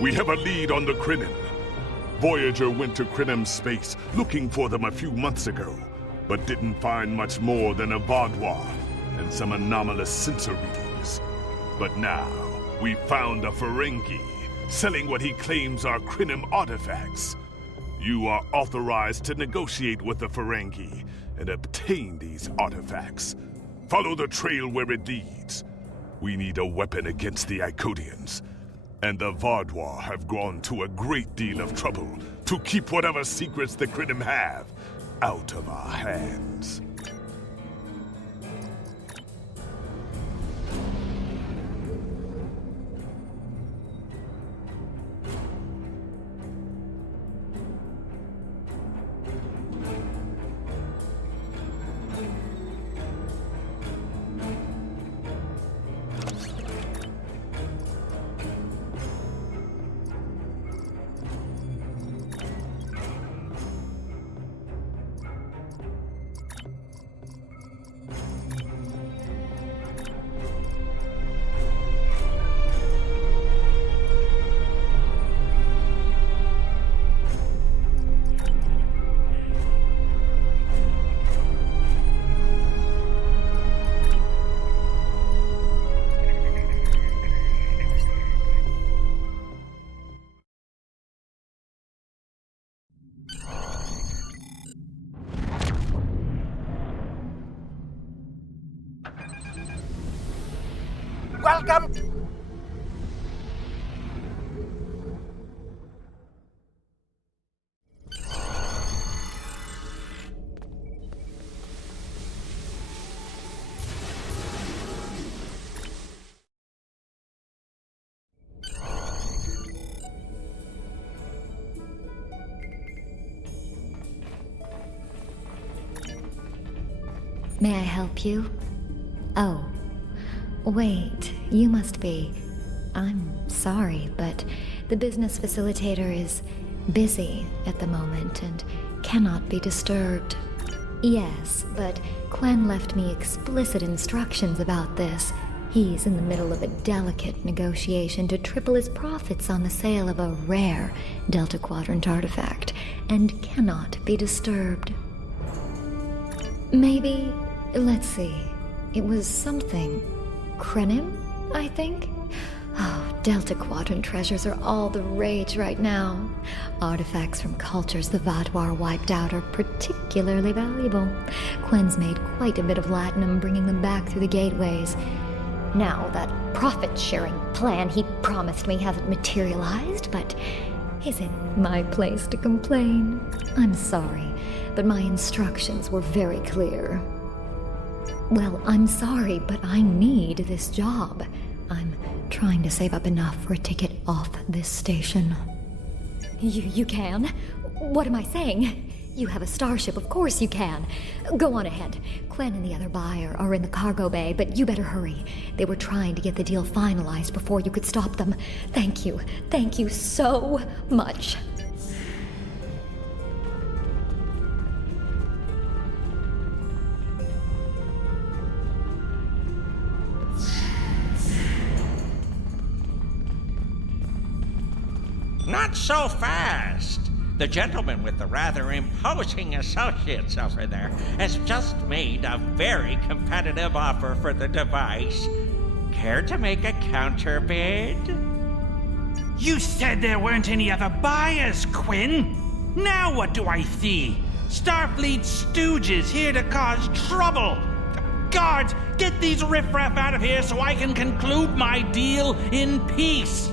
We have a lead on the Krenim. Voyager went to Krenim space looking for them a few months ago, but didn't find much more than a boudoir and some anomalous sensor readings. But now, we found a Ferengi selling what he claims are Krenim artifacts. You are authorized to negotiate with the Ferengi and obtain these artifacts. Follow the trail where it leads. We need a weapon against the Icodians. And the Vardwar have gone to a great deal of trouble to keep whatever secrets the Krenim have out of our hands. Welcome! May I help you? Oh. Wait, you must be... I'm sorry, but the business facilitator is busy at the moment and cannot be disturbed. Yes, but Quen left me explicit instructions about this. He's in the middle of a delicate negotiation to triple his profits on the sale of a rare Delta Quadrant artifact and cannot be disturbed. Maybe, let's see, it was something... Krenim, I think? Oh, Delta Quadrant treasures are all the rage right now. Artifacts from cultures the Vadwar wiped out are particularly valuable. Quen's made quite a bit of latinum bringing them back through the gateways. Now, that profit-sharing plan he promised me hasn't materialized, but is it my place to complain? I'm sorry, but my instructions were very clear. Well, I'm sorry, but I need this job. I'm trying to save up enough for a ticket off this station. You can? What am I saying? You have a starship, of course you can. Go on ahead. Quen and the other buyer are in the cargo bay, but you better hurry. They were trying to get the deal finalized before you could stop them. Thank you. Thank you so much. Not so fast! The gentleman with the rather imposing associates over there has just made a very competitive offer for the device. Care to make a counterbid? You said there weren't any other buyers, Quinn! Now what do I see? Starfleet stooges here to cause trouble! Guards, get these riffraff out of here so I can conclude my deal in peace!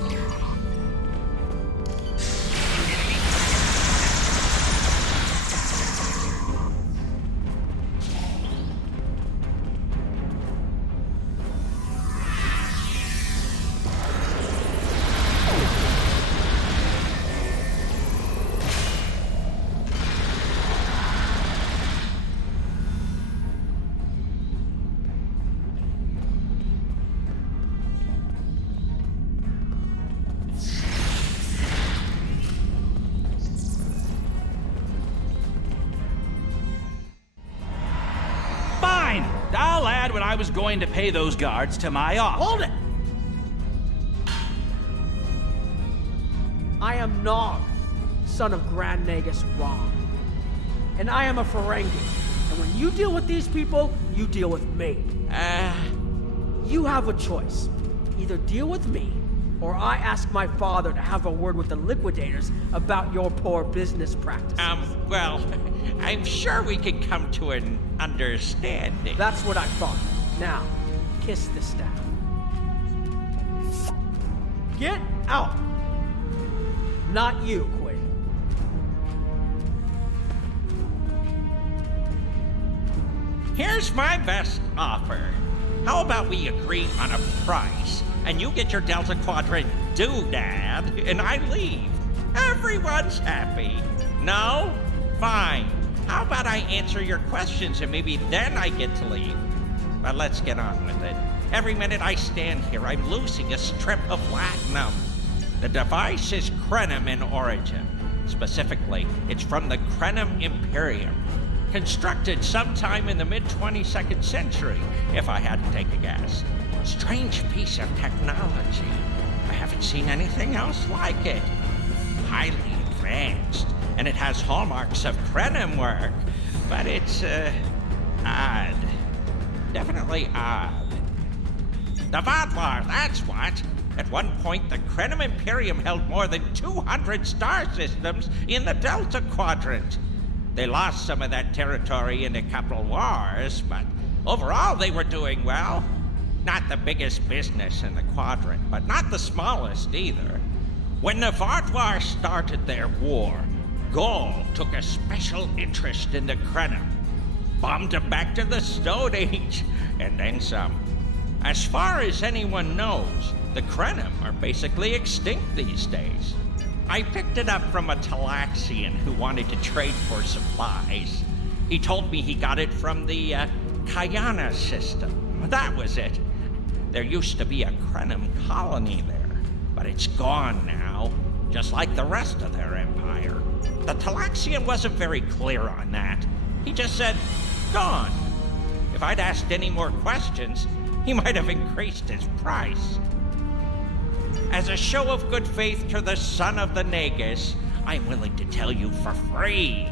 I'll add what I was going to pay those guards to my offer. Hold it! I am Nog, son of Grand Nagus Rom. And I am a Ferengi. And when you deal with these people, you deal with me. You have a choice. Either deal with me, or I ask my father to have a word with the liquidators about your poor business practices. Well, I'm sure we can come to an understanding. That's what I thought. Now, kiss the staff. Get out! Not you, Quinn. Here's my best offer. How about we agree on a price, and you get your Delta Quadrant doodad, and I leave? Everyone's happy. No? Fine. How about I answer your questions, and maybe then I get to leave? But let's get on with it. Every minute I stand here, I'm losing a strip of platinum. The device is Krenim in origin. Specifically, it's from the Krenim Imperium. Constructed sometime in the mid-22nd century, if I had to take a guess. Strange piece of technology. I haven't seen anything else like it. Highly advanced, and it has hallmarks of Krenim work, but it's, odd. Definitely odd. The Vodlar, that's what! At one point, the Krenim Imperium held more than 200 star systems in the Delta Quadrant. They lost some of that territory in a couple wars, but overall they were doing well. Not the biggest business in the quadrant, but not the smallest either. When the Vodlar started their war, Gaul took a special interest in the Krenim, bombed them back to the Stone Age, and then some. As far as anyone knows, the Krenim are basically extinct these days. I picked it up from a Talaxian who wanted to trade for supplies. He told me he got it from the Kayana system. That was it. There used to be a Krenim colony there, but it's gone now, just like the rest of their empire. The Talaxian wasn't very clear on that. He just said, gone. If I'd asked any more questions, he might have increased his price. As a show of good faith to the son of the Nagus, I'm willing to tell you for free.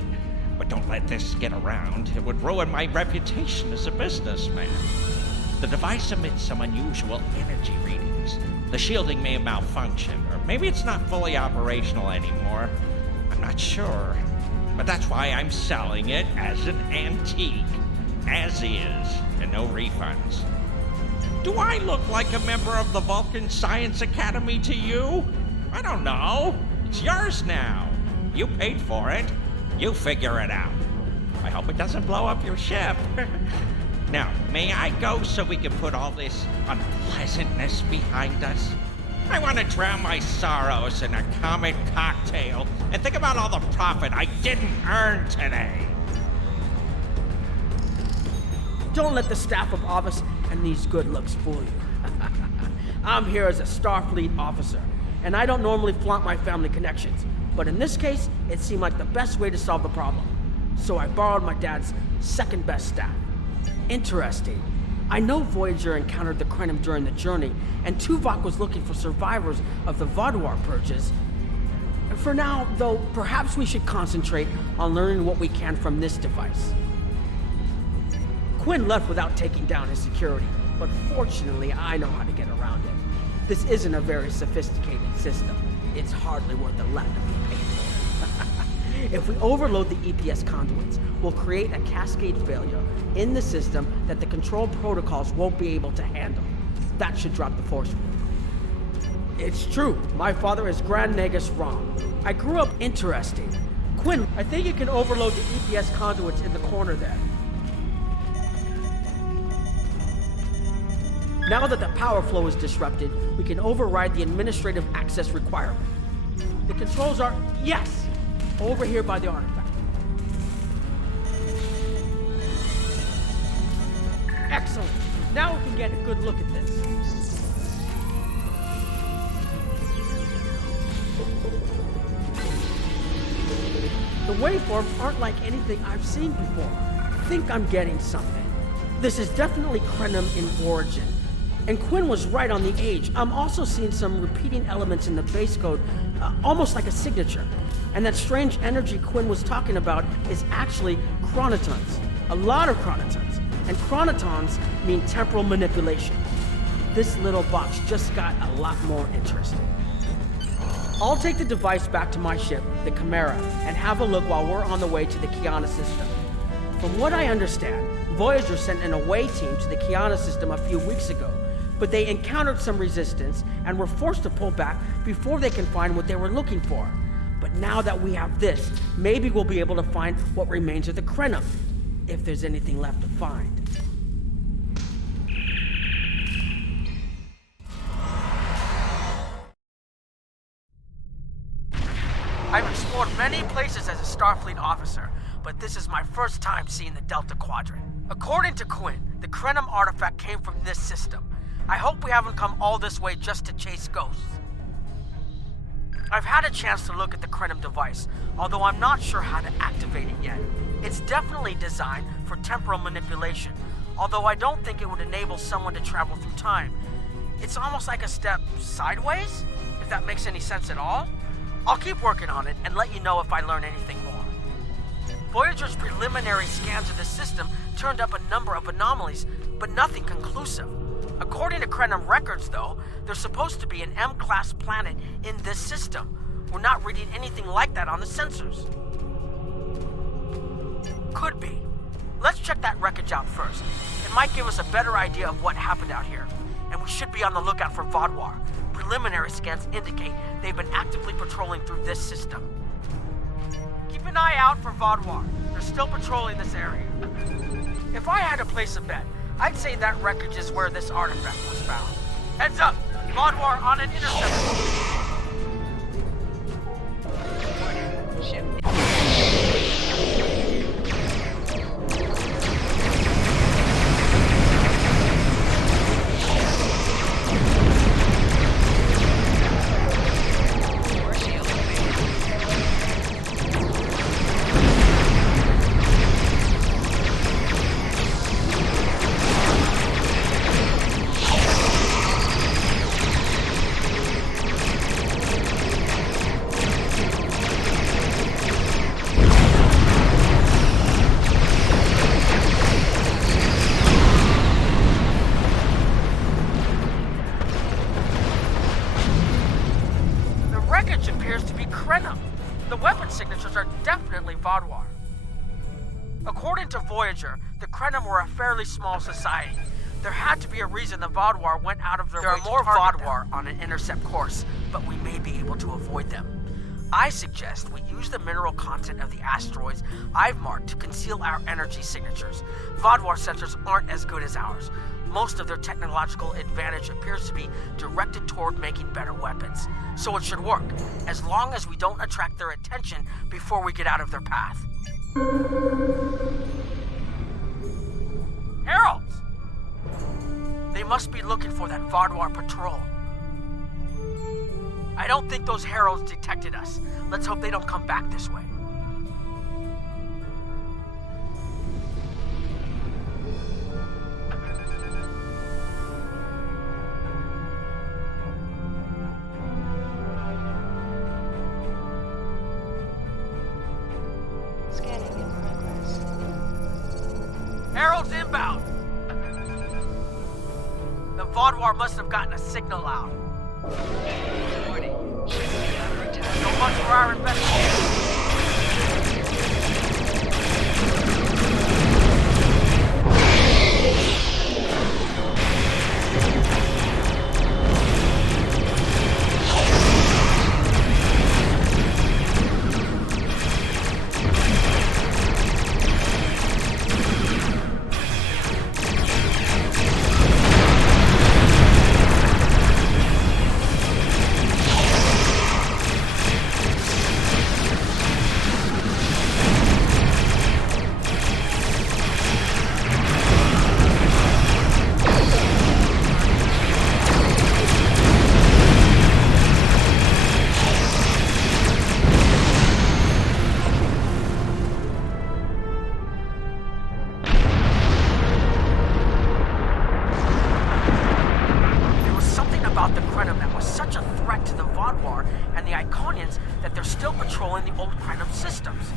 But don't let this get around. It would ruin my reputation as a businessman. The device emits some unusual energy readings. The shielding may have malfunctioned, or maybe it's not fully operational anymore. I'm not sure. But that's why I'm selling it as an antique. As is, and no refunds. Do I look like a member of the Vulcan Science Academy to you? I don't know. It's yours now. You paid for it. You figure it out. I hope it doesn't blow up your ship. Now, may I go so we can put all this unpleasantness behind us? I want to drown my sorrows in a comet cocktail and think about all the profit I didn't earn today. Don't let the staff of office and these good looks fool you. I'm here as a Starfleet officer, and I don't normally flaunt my family connections, but in this case, it seemed like the best way to solve the problem. So I borrowed my dad's second best staff. Interesting. I know Voyager encountered the Krenim during the journey, and Tuvok was looking for survivors of the Vodwar purges. For now, though, perhaps we should concentrate on learning what we can from this device. Quinn left without taking down his security, but fortunately I know how to get around it. This isn't a very sophisticated system. It's hardly worth the latinum we paid for it. If we overload the EPS conduits, we'll create a cascade failure in the system that the control protocols won't be able to handle. That should drop the force field. It's true, my father is Grand Nagus Rom. I grew up interesting. Quinn, I think you can overload the EPS conduits in the corner there. Now that the power flow is disrupted, we can override the administrative access requirement. The controls are, yes, over here by the artifact. Excellent. Now we can get a good look at this. The waveforms aren't like anything I've seen before. I think I'm getting something. This is definitely Krenim in origin. And Quinn was right on the age. I'm also seeing some repeating elements in the base code, almost like a signature. And that strange energy Quinn was talking about is actually chronotons. A lot of chronotons. And chronotons mean temporal manipulation. This little box just got a lot more interesting. I'll take the device back to my ship, the Chimera, and have a look while we're on the way to the Kiana system. From what I understand, Voyager sent an away team to the Kiana system a few weeks ago, but they encountered some resistance and were forced to pull back before they can find what they were looking for. But now that we have this, maybe we'll be able to find what remains of the Krenim, if there's anything left to find. I've explored many places as a Starfleet officer, but this is my first time seeing the Delta Quadrant. According to Quinn, the Krenim artifact came from this system. I hope we haven't come all this way just to chase ghosts. I've had a chance to look at the Krenim device, although I'm not sure how to activate it yet. It's definitely designed for temporal manipulation, although I don't think it would enable someone to travel through time. It's almost like a step sideways, if that makes any sense at all. I'll keep working on it and let you know if I learn anything more. Voyager's preliminary scans of the system turned up a number of anomalies, but nothing conclusive. According to Krenim records, though, there's supposed to be an M-class planet in this system. We're not reading anything like that on the sensors. Could be. Let's check that wreckage out first. It might give us a better idea of what happened out here. And we should be on the lookout for Vaadwaur. Preliminary scans indicate they've been actively patrolling through this system. Keep an eye out for Vaadwaur. They're still patrolling this area. If I had to place a bet, I'd say that wreckage is where this artifact was found. Heads up! Vaadwaur on an intercept. According to Voyager, the Krenim were a fairly small society. There had to be a reason the Vaadwaur went out of their way to target them. There are more Vaadwaur on an intercept course, but we may be able to avoid them. I suggest we use the mineral content of the asteroids I've marked to conceal our energy signatures. Vaadwaur sensors aren't as good as ours. Most of their technological advantage appears to be directed toward making better weapons. So it should work, as long as we don't attract their attention before we get out of their path. Heralds! They must be looking for that Vaadwaur patrol. I don't think those heralds detected us. Let's hope they don't come back this way. Scanning in progress. Heralds inbound! The Vaadwaur must have gotten a signal out. Warning. Ship under attack. So much for our investigation. Vaadwaur and the Iconians that they're still patrolling the old Krenim systems.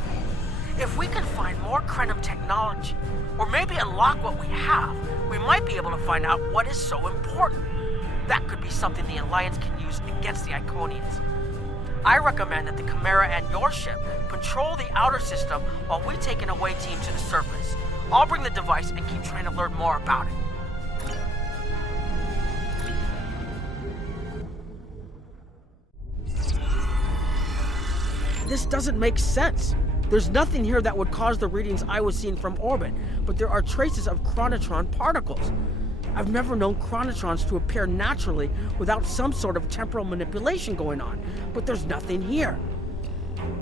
If we can find more Krenim technology, or maybe unlock what we have, we might be able to find out what is so important. That could be something the Alliance can use against the Iconians. I recommend that the Chimera and your ship patrol the outer system while we take an away team to the surface. I'll bring the device and keep trying to learn more about it. This doesn't make sense. There's nothing here that would cause the readings I was seeing from orbit, but there are traces of chronotron particles. I've never known chronotrons to appear naturally without some sort of temporal manipulation going on, but there's nothing here.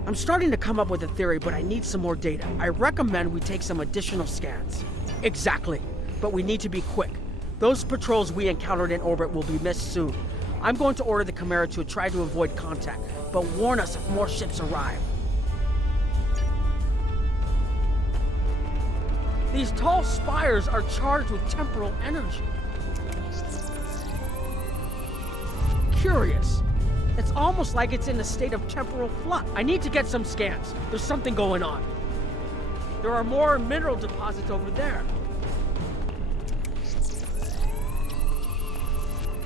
I'm starting to come up with a theory, but I need some more data. I recommend we take some additional scans. Exactly, but we need to be quick. Those patrols we encountered in orbit will be missed soon. I'm going to order the Chimera to try to avoid contact, but warn us if more ships arrive. These tall spires are charged with temporal energy. Curious. It's almost like it's in a state of temporal flux. I need to get some scans. There's something going on. There are more mineral deposits over there.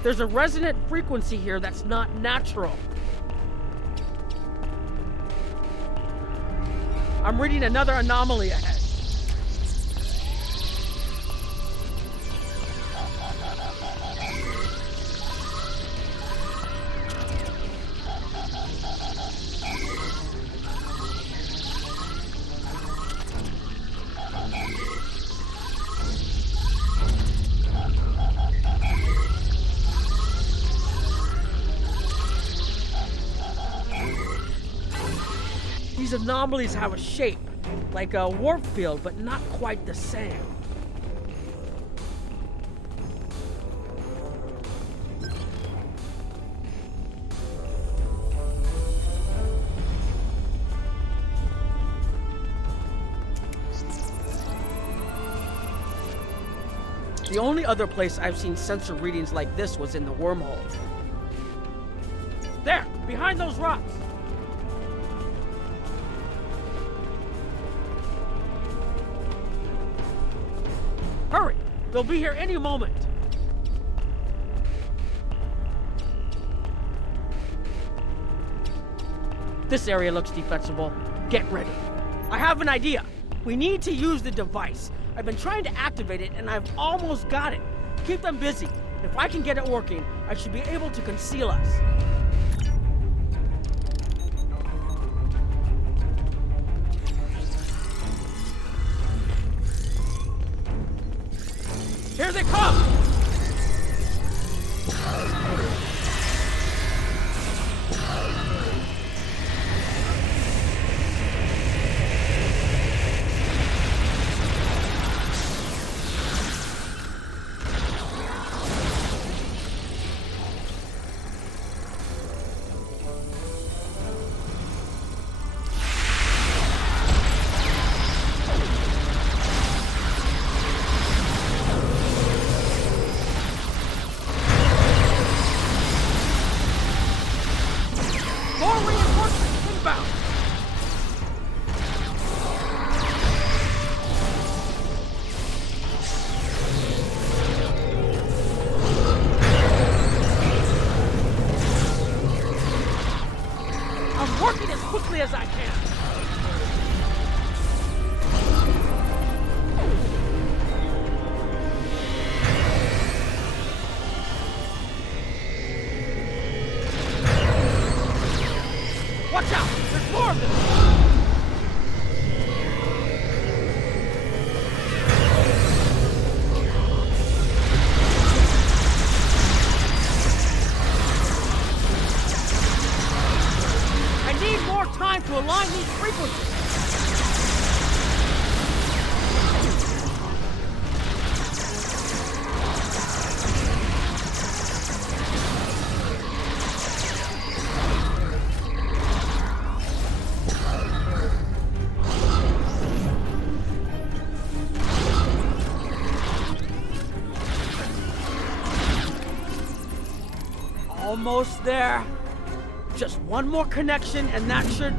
There's a resonant frequency here that's not natural. I'm reading another anomaly ahead. These anomalies have a shape, like a warp field, but not quite the same. The only other place I've seen sensor readings like this was in the wormhole. There, behind those rocks. Hurry! They'll be here any moment. This area looks defensible. Get ready. I have an idea. We need to use the device. I've been trying to activate it, and I've almost got it. Keep them busy. If I can get it working, I should be able to conceal us. Here they come! As I can. Watch out! There's more of them! Time to align these frequencies. Almost there. Just one more connection and that should...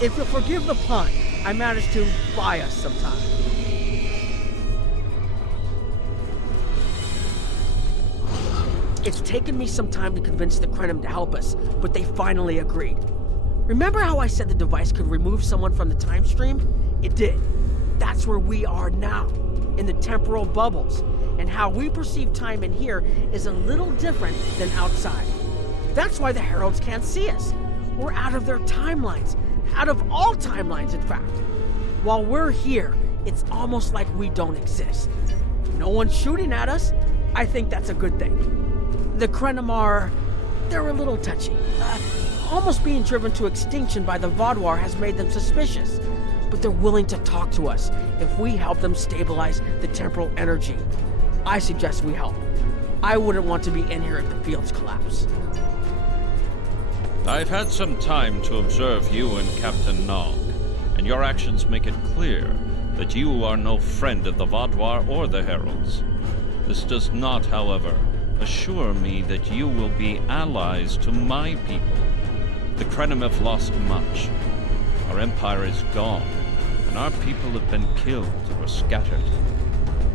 If you'll forgive the pun, I managed to buy us some time. It's taken me some time to convince the Krenim to help us, but they finally agreed. Remember how I said the device could remove someone from the time stream? It did. That's where we are now, in the temporal bubbles, and how we perceive time in here is a little different than outside. That's why the Heralds can't see us. We're out of their timelines. Out of all timelines, in fact. While we're here, it's almost like we don't exist. No one's shooting at us. I think that's a good thing. The Krenim are... they're a little touchy. Almost being driven to extinction by the Vaadwaur has made them suspicious. But they're willing to talk to us if we help them stabilize the temporal energy. I suggest we help. I wouldn't want to be in here if the fields collapse. I've had some time to observe you and Captain Nog, and your actions make it clear that you are no friend of the Vaadwaur or the Heralds. This does not, however, assure me that you will be allies to my people. The Krenim have lost much. Our empire is gone, and our people have been killed or scattered.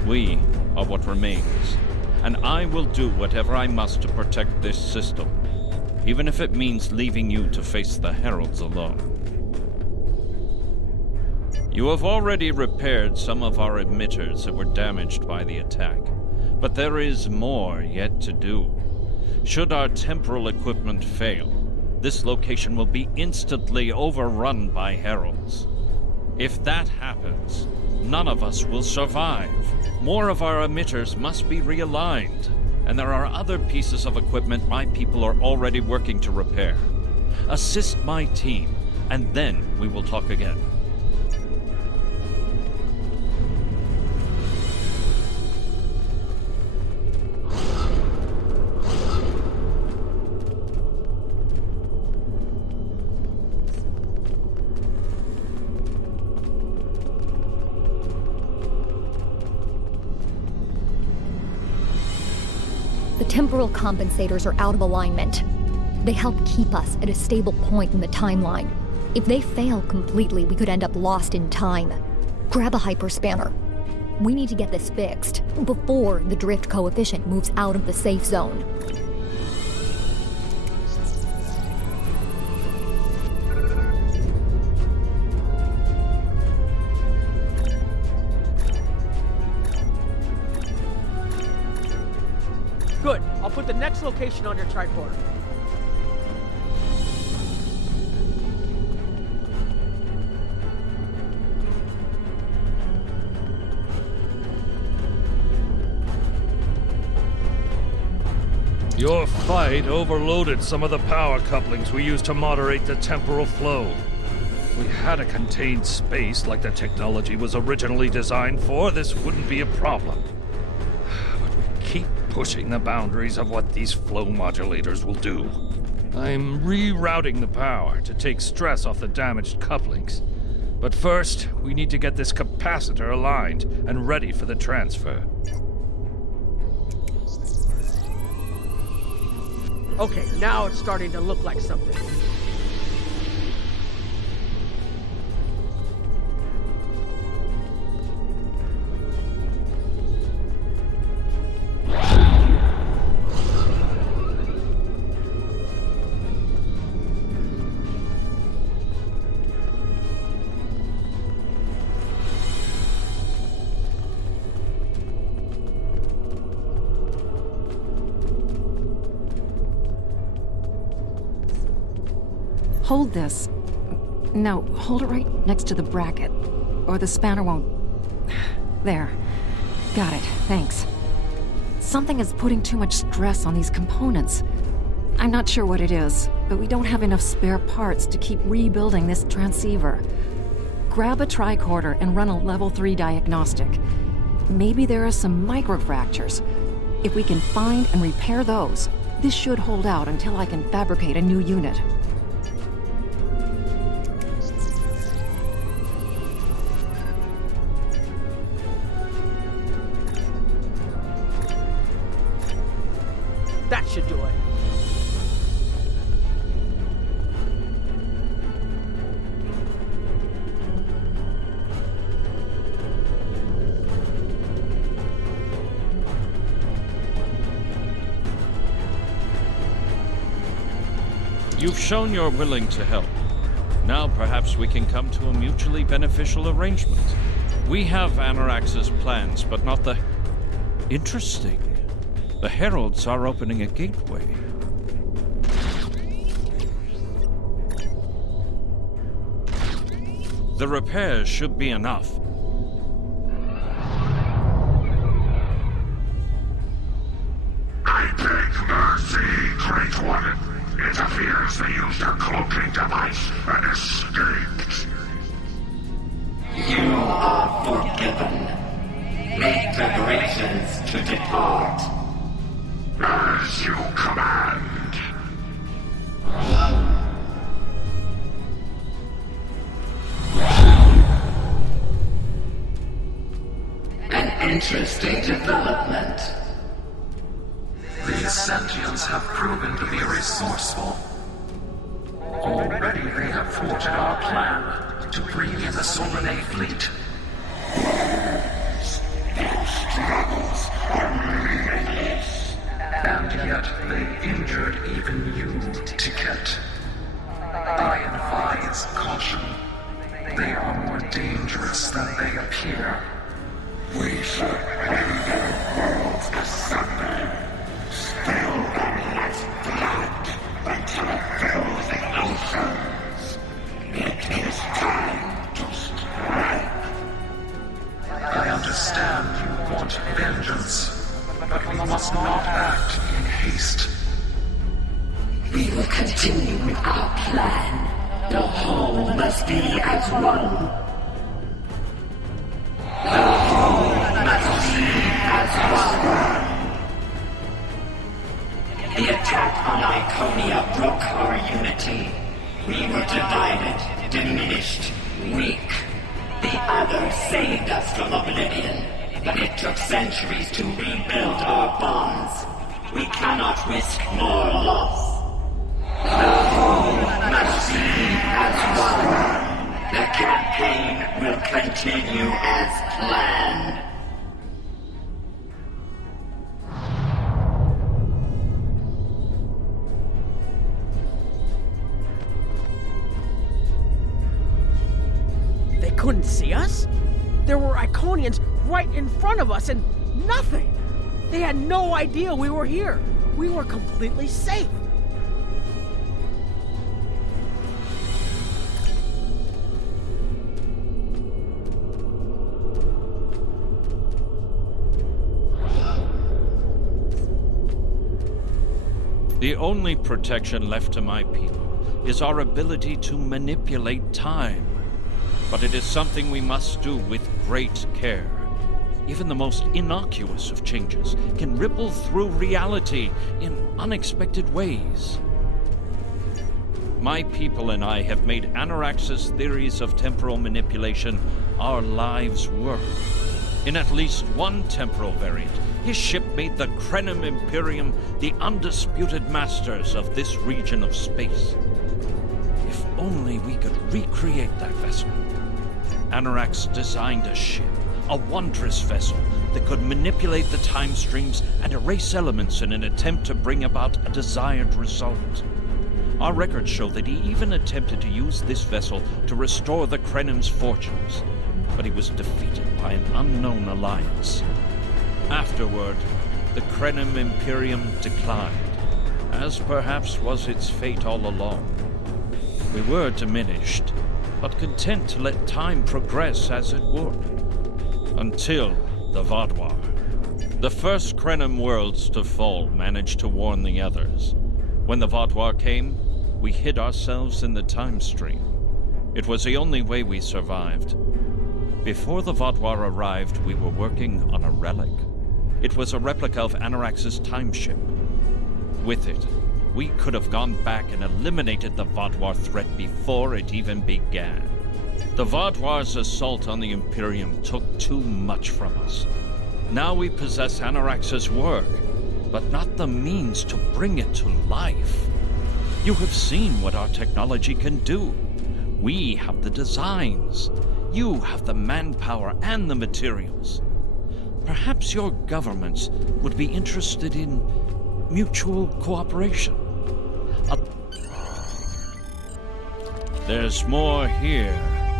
We are what remains, and I will do whatever I must to protect this system, even if it means leaving you to face the Heralds alone. You have already repaired some of our emitters that were damaged by the attack, but there is more yet to do. Should our temporal equipment fail, this location will be instantly overrun by Heralds. If that happens, none of us will survive. More of our emitters must be realigned, and there are other pieces of equipment my people are already working to repair. Assist my team, and then we will talk again. The temporal compensators are out of alignment. They help keep us at a stable point in the timeline. If they fail completely, we could end up lost in time. Grab a hyperspanner. We need to get this fixed before the drift coefficient moves out of the safe zone. Good. I'll put the next location on your tricorder. Your fight overloaded some of the power couplings we use to moderate the temporal flow. If we had a contained space like the technology was originally designed for, this wouldn't be a problem. But we keep pushing the boundaries of what these flow modulators will do. I'm rerouting the power to take stress off the damaged couplings. But first, we need to get this capacitor aligned and ready for the transfer. Okay, now it's starting to look like something. Hold this. No, hold it right next to the bracket, or the spanner won't... There. Got it, thanks. Something is putting too much stress on these components. I'm not sure what it is, but we don't have enough spare parts to keep rebuilding this transceiver. Grab a tricorder and run a level 3 diagnostic. Maybe there are some microfractures. If we can find and repair those, this should hold out until I can fabricate a new unit. That should do it. You've shown you're willing to help. Now perhaps we can come to a mutually beneficial arrangement. We have Anorax's plans, but not the... Interesting. The Heralds are opening a gateway. The repairs should be enough. I beg mercy, Great One. It appears they used a cloaking device and escaped. You are forgiven. Make preparations to depart. As you command. An interesting development. These sentients have proven to be resourceful. Already they have thwarted our plan to bring in the Somerville fleet. Their struggles are meaningless. And yet they injured even you, Ticket. I advise caution. They are more dangerous than they appear. We should render worlds asunder. Spill endless blood until it fills the oceans. It is time to strike. I understand you want vengeance, but we must not act in haste. We will continue with our plan. The whole must be as one. The whole must be as one. The attack on Iconia broke our unity. We were divided, diminished, weak. The others saved us from oblivion, but it took centuries to rebuild our bonds. We cannot risk more loss. The whole must be as one. The campaign will continue as planned. They couldn't see us? There were Iconians right in front of us and nothing! They had no idea we were here. We were completely safe. The only protection left to my people is our ability to manipulate time. But it is something we must do with great care. Even the most innocuous of changes can ripple through reality in unexpected ways. My people and I have made Anarax's theories of temporal manipulation our lives' work. In at least one temporal variant, his ship made the Krenim Imperium the undisputed masters of this region of space. If only we could recreate that vessel. Anarax designed a ship, a wondrous vessel that could manipulate the time streams and erase elements in an attempt to bring about a desired result. Our records show that he even attempted to use this vessel to restore the Krenim's fortunes, but he was defeated by an unknown alliance. Afterward, the Krenim Imperium declined, as perhaps was its fate all along. We were diminished, but content to let time progress as it would. Until the Vaadwaur. The first Krenim worlds to fall managed to warn the others. When the Vaadwaur came, we hid ourselves in the time stream. It was the only way we survived. Before the Vaadwaur arrived, we were working on a relic. It was a replica of Anarax's time ship. With it, we could have gone back and eliminated the Vaadwaur threat before it even began. The Vaadwaur's assault on the Imperium took too much from us. Now we possess Anarax's work, but not the means to bring it to life. You have seen what our technology can do. We have the designs. You have the manpower and the materials. Perhaps your governments would be interested in mutual cooperation. There's more here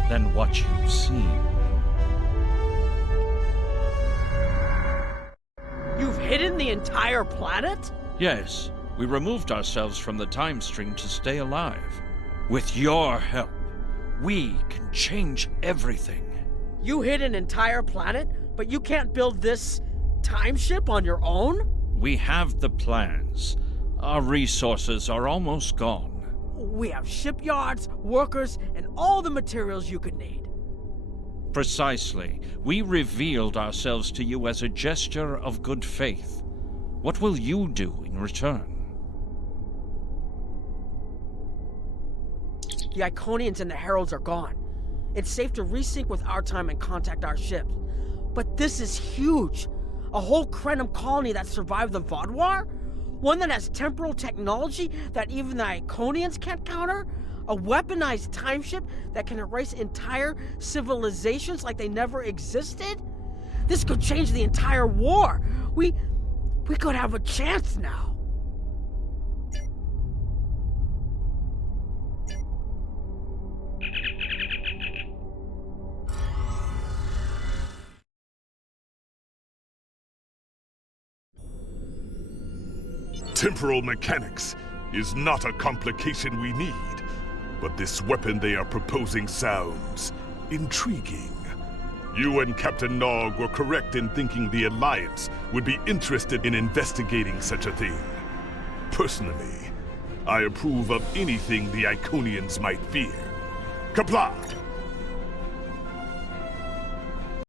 than what you've seen. You've hidden the entire planet? Yes, we removed ourselves from the time stream to stay alive. With your help, we can change everything. You hid an entire planet, but you can't build this time ship on your own? We have the plans. Our resources are almost gone. We have shipyards, workers, and all the materials you could need. Precisely. We revealed ourselves to you as a gesture of good faith. What will you do in return? The Iconians and the Heralds are gone. It's safe to resync with our time and contact our ships. But this is huge. A whole Krenim colony that survived the Vaadwaur? One that has temporal technology that even the Iconians can't counter? A weaponized time ship that can erase entire civilizations like they never existed? This could change the entire war. We could have a chance now. Temporal mechanics is not a complication we need, but this weapon they are proposing sounds intriguing. You and Captain Nog were correct in thinking the Alliance would be interested in investigating such a thing. Personally, I approve of anything the Iconians might fear. Comply!